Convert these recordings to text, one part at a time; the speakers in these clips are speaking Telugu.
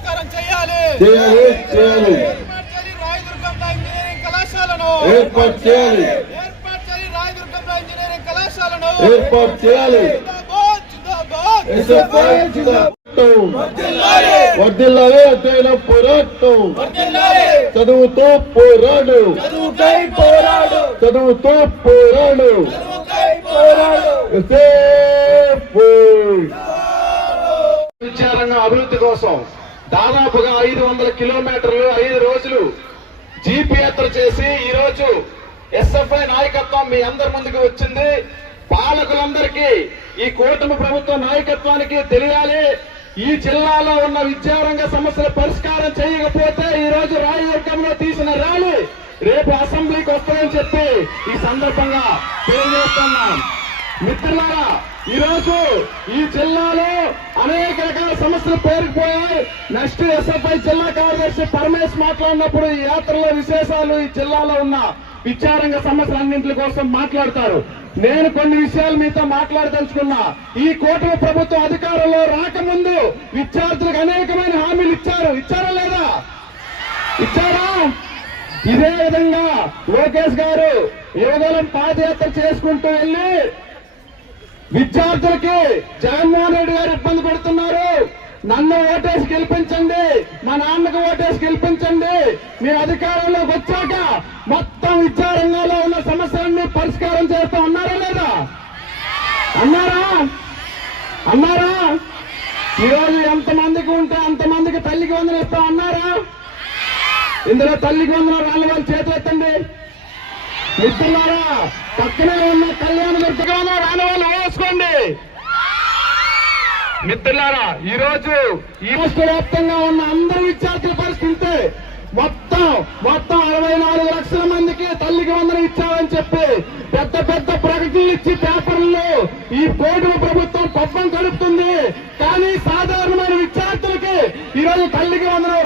పరిష్కారం చేయాలి. చేయాలి చేయాలి? ఏర్పాటు చేయాలి రాయదుర్గంలో ఇంజనీరింగ్ కళాశాలను. ఏర్పాటు చేయాలి ఏర్పాటు చేయాలి రాయదుర్గంలో ఇంజనీరింగ్ కళాశాలను. ఏర్పాటు చేయాలి జిందాబాద్ జిందాబాద్ ఎస్ఎఫ్ఐ జిందాబాద్. వర్ధిల్లాలి. అధ్యయన పోరాటం. చదువుతో పోరాడు. చదువుతో పోరాడు. విద్యారంగం అభివృద్ధి కోసం దాదాపుగా ఐదు వందల కిలోమీటర్లు ఐదు రోజులు జీపయాత్ర చేసి ఈ రోజు ఎస్ఎఫ్ఐ నాయకత్వం మీ అందరి ముందుకు వచ్చింది. పాలకులందరికీ ఈ కూటమి ప్రభుత్వ నాయకత్వానికి తెలియాలి. ఈ జిల్లాలో ఉన్న విద్యారంగ సమస్యల పరిష్కారం చేయకపోతే ఈ రోజు రాయవర్గంలో తీసిన ర్యాలీ రేపు అసెంబ్లీకి వస్తాయని చెప్పి ఈ సందర్భంగా తెలియజేస్తున్నాం. మిత్రులారా ఈరోజు ఈ జిల్లాలో అనేక రకాల సమస్యలు పేరుకుపోయాయి. నెక్స్ట్ ఎస్ఎఫ్ఐ జిల్లా కార్యదర్శి పరమేశ్ మాట్లాడినప్పుడు ఈ యాత్రలో విశేషాలు ఈ జిల్లాలో ఉన్న విద్యారంగ సమస్యలన్నింటి కోసం మాట్లాడతారు. నేను కొన్ని విషయాలు మీతో మాట్లాడదలుచుకున్నా. ఈ కూటమి ప్రభుత్వం అధికారంలో రాకముందు విద్యార్థులకు అనేకమైన హామీలు ఇచ్చారు. ఇచ్చారా లేదా? ఇచ్చారా? ఇదే విధంగా లోకేష్ గారు యువగలం పాదయాత్ర చేసుకుంటూ వెళ్ళి విద్యార్థులకి జగన్మోహన్ రెడ్డి గారు ఇబ్బంది పెడుతున్నారు. నన్ను ఓటేసి గెలిపించండి. మా నాన్నకు ఓటేసి గెలిపించండి. మీరు అధికారంలోకి వచ్చాక మొత్తం విద్యారంగంలో ఉన్న సమస్యలన్నీ పరిష్కారం చేస్తా ఉన్నారా లేదా? అన్నారా? అన్నారా? ఈరోజు ఎంతమందికి ఉంటే అంతమందికి తల్లికి వందలు ఇస్తా అన్నారా ఇందులో తల్లికి వందలు రాళ్ళ వాళ్ళు చేతులు ఎత్తండి. మిత్రులారా పక్కనే ఉన్న కళ్యాణ మిత్రులారా ఈ రోజు ఈ వ్యాప్తంగా ఉన్న అందరూ విద్యార్థుల పరిస్థితి మొత్తం మొత్తం అరవై నాలుగు లక్షల మందికి తల్లికి వందనం ఇచ్చామని చెప్పి పెద్ద పెద్ద ప్రకటనలు ఇచ్చి పేపర్లు ఈ కోటి ప్రభుత్వం పబ్బం కలుపుతుంది కానీ సాధారణమైన విద్యార్థులకి ఈరోజు తల్లికి వందనం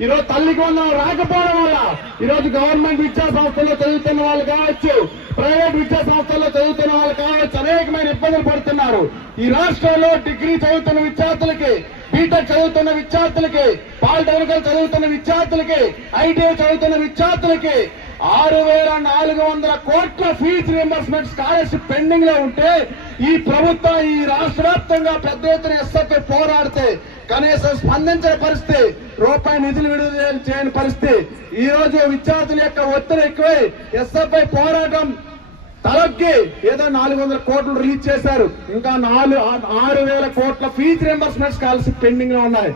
ఈరోజు ఈ రోజు తల్లికి వందనం రాకపోవడం వల్ల ఈరోజు గవర్నమెంట్ విద్యా సంస్థల్లో చదువుతున్న వాళ్ళు కావచ్చు ప్రైవేట్ విద్యా సంస్థల్లో చదువుతున్న వాళ్ళు కావచ్చు అనేకమైన ఇబ్బందులు పడుతున్నారు. ఈ రాష్ట్రంలో డిగ్రీ చదువుతున్న విద్యార్థులకి బీటెక్ చదువుతున్న విద్యార్థులకి పాలిటెక్నికల్ చదువుతున్న విద్యార్థులకి ఐటీఐ చదువుతున్న విద్యార్థులకి ఆరు వేల నాలుగు వందల కోట్ల ఫీజు రియంబర్స్మెంట్ స్కాలర్షిప్ పెండింగ్లో ఉంటే ఈ ప్రభుత్వం ఈ రాష్ట్ర వ్యాప్తంగా పెద్ద ఎత్తున ఎస్ఎఫ్ఐ పోరాడితే కనీసం స్పందించిన పరిస్థితి రూపాయి నిధులు విడుదల చేయని పరిస్థితి. ఈ రోజు విద్యార్థుల యొక్క ఒత్తిడి ఎక్కువై ఎస్ఎఫ్ఐ పోరాటం తలకి ఏదో నాలుగు వందల కోట్లు రీచ్ చేశారు. ఇంకా నాలుగు ఆరు వేల కోట్ల ఫీజు రియంబర్స్మెంట్ స్కాలర్షిప్ పెండింగ్లో ఉన్నాయి.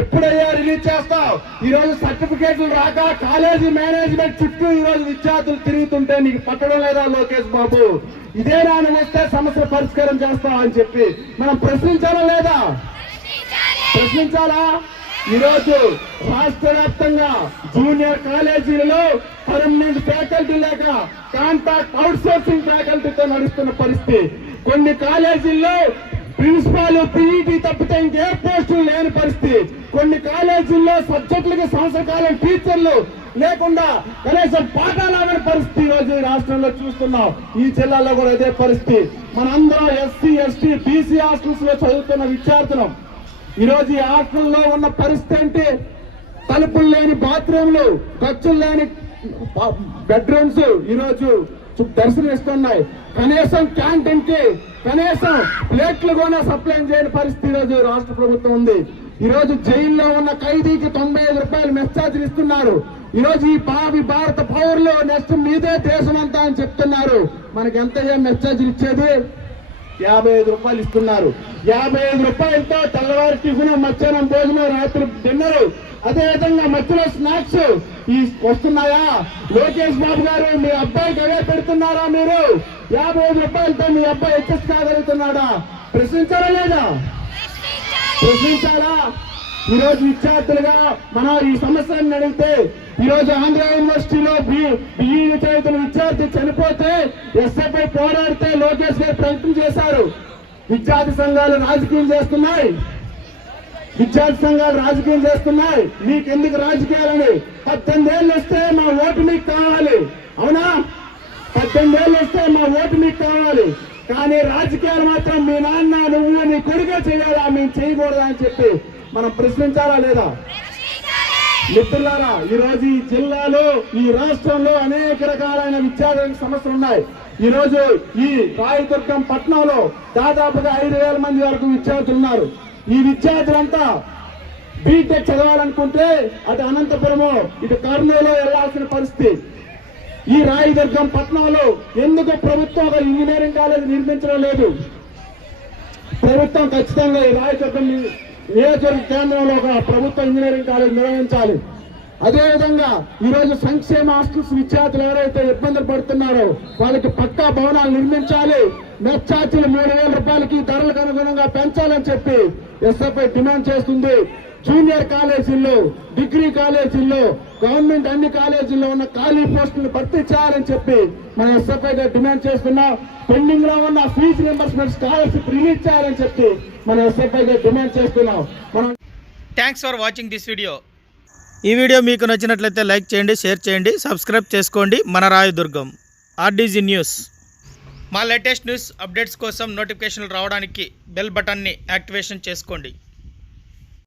ఎప్పుడయ్యా రిలీజ్ చేస్తావు? ఈ రోజు సర్టిఫికేట్లు రాక కాలేజీ మేనేజ్మెంట్ చుట్టూ ఈ రోజు విద్యార్థులు తిరుగుతుంటే నీకు పట్టడం లేదా లోకేష్ బాబు? ఇదే నాన్న వస్తే సమస్య పరిష్కారం చేస్తావు అని చెప్పి మనం ప్రశ్నించాలా లేదా? ప్రశ్నించాలా? ఈరోజు రాష్ట్ర వ్యాప్తంగా జూనియర్ కాలేజీలలో పర్మనెంట్ ఫ్యాకల్టీ లేక కాంట్రాక్ట్ అవుట్ సోర్సింగ్ ఫ్యాకల్టీతో నడుస్తున్న పరిస్థితి. కొన్ని కాలేజీల్లో ప్రిన్సిపాల్ పీఈటీ తప్పితే ఇంకే పోస్టులు లేని పరిస్థితి. కొన్ని కాలేజీల్లో సబ్జెక్టులకి సంవత్సరకాలం టీచర్లు లేకుండా కనీసం పాఠాలు పరిస్థితి ఈరోజు రోజు ఈ రాష్ట్రంలో చూస్తున్నాం. ఈ జిల్లాలో కూడా అదే పరిస్థితి. మనందరం ఎస్సీ ఎస్టీ బీసీ హాస్టల్స్లో చదువుతున్న విద్యార్థులం. ఈరోజు ఈ హాస్టల్లో ఉన్న పరిస్థితి అంటే తలుపులు లేని బాత్రూమ్లు ఖర్చులు లేని బెడ్రూమ్స్ ఈరోజు దర్శనమిస్తున్నాయి. కనీసం క్యాంటీన్కి కనీసం ప్లేట్లు కూడా సప్లై చేయని పరిస్థితి ఈరోజు రోజు రాష్ట్ర ప్రభుత్వం ఉంది. ఈరోజు జైల్లో ఉన్న ఖైదీకి తొంభై ఐదు రూపాయలు మెస్సాజ్లు ఇస్తున్నారు. ఈరోజు ఈ భావి భారత పౌరులు నెక్స్ట్ మీదే దేశం అంతా అని చెప్తున్నారు. మనకి ఎంత మెసేజ్లు ఇచ్చేది? యాభై ఐదు రూపాయలు ఇస్తున్నారు. యాభై ఐదు రూపాయలతో తెల్లవారి టిఫిన్ మధ్యాహ్నం భోజనం రాత్రి డిన్నర్ అదే విధంగా మధ్యలో స్నాక్స్ ఈ వస్తున్నాయా? లోకేష్ బాబు గారు మీ అబ్బాయికి అవే పెడుతున్నారా మీరు? యాభై ఐదు రూపాయలతో మీ అబ్బాయి హెచ్ఎస్ కాగలుగుతున్నాడా? ప్రశ్నించారా లేదా? ప్రశ్నించాలా? ఈ రోజు విద్యార్థులుగా మన ఈ సమస్యను అడిగితే ఈ రోజు ఆంధ్ర యూనివర్సిటీలో బిఈ చదువుతున్న విద్యార్థి చనిపోతే ఎస్ఎఫ్ఐ పోరాడితే లోకేష్ గారు ప్రయత్నం చేశారు. విద్యార్థి సంఘాలు రాజకీయం చేస్తున్నాయి. విద్యార్థి సంఘాలు రాజకీయం చేస్తున్నాయి. మీకెందుకు రాజకీయాలని? పద్దెనిమిది ఏళ్ళు వస్తే మా ఓటు మీకు కావాలి. అవునా? పద్దెనిమిది ఏళ్ళు వస్తే మా ఓటు మీకు కావాలి. కానీ రాజకీయాలు మాత్రం మీ నాన్న నువ్వు నీ కొడుకే చేయాలా? మేము చేయకూడదా అని చెప్పి మనం ప్రశ్నించాలా లేదా? మిత్రులారా ఈ రోజు ఈ జిల్లాలో ఈ రాష్ట్రంలో అనేక రకాలైన విద్యార్థులకు సమస్యలు ఉన్నాయి. ఈ రోజు ఈ రాయదుర్గం పట్టణంలో దాదాపుగా ఐదు వేల మంది వరకు విద్యార్థులు ఉన్నారు. ఈ విద్యార్థులంతా బీటెక్ చదవాలనుకుంటే అటు అనంతపురము ఇటు కర్నూలు వెళ్ళాల్సిన పరిస్థితి. ఈ రాయదుర్గం పట్టణంలో ఎందుకు ప్రభుత్వం ఒక ఇంజనీరింగ్ కాలేజ్ నిర్మించడం లేదు? ప్రభుత్వం ఖచ్చితంగా ఈ రాయదుర్గం నియోజకవర్గ కేంద్రంలో ఒక ప్రభుత్వ ఇంజనీరింగ్ కాలేజ్ నిర్వహించాలి. అదేవిధంగా ఈరోజు సంక్షేమ హాస్టల్స్ విద్యార్థులు ఎవరైతే ఇబ్బందులు పడుతున్నారో వాళ్ళకి పక్కా భవనాలు నిర్మించాలి. నెట్ ఛార్జీలు మూడు వేల రూపాయలకి ధరలకు అనుగుణంగా పెంచాలని చెప్పి ఎస్ఎఫ్ఐ డిమాండ్ చేస్తుంది. జూనియర్ కాలేజీల్లో డిగ్రీ కాలేజీల్లో గవర్నమెంట్ అన్ని కాలేజీల్లో ఉన్న ఖాళీ పోస్టులను భర్తీ చేయాలని చెప్పి మన ఎస్ఎఫ్ఐ గా డిమాండ్ చేస్తున్నాం. పెండింగ్లో ఉన్న ఫీజు రింబర్స్మెంట్ స్కాలర్షిప్ రిలీజ్ చేయాలని చెప్పి మన ఎస్ఎఫ్ఐ గా డిమాండ్ చేస్తున్నాం. మనం thanks for watching this video ఈ వీడియో మీకు నచ్చినట్లయితే లైక్ చేయండి షేర్ చేయండి సబ్స్క్రైబ్ చేసుకోండి. మన రాయదుర్గం ఆర్డీజీ న్యూస్. మా లేటెస్ట్ న్యూస్ అప్డేట్స్ కోసం నోటిఫికేషన్లు రావడానికి బెల్ బటన్ని యాక్టివేషన్ చేసుకోండి.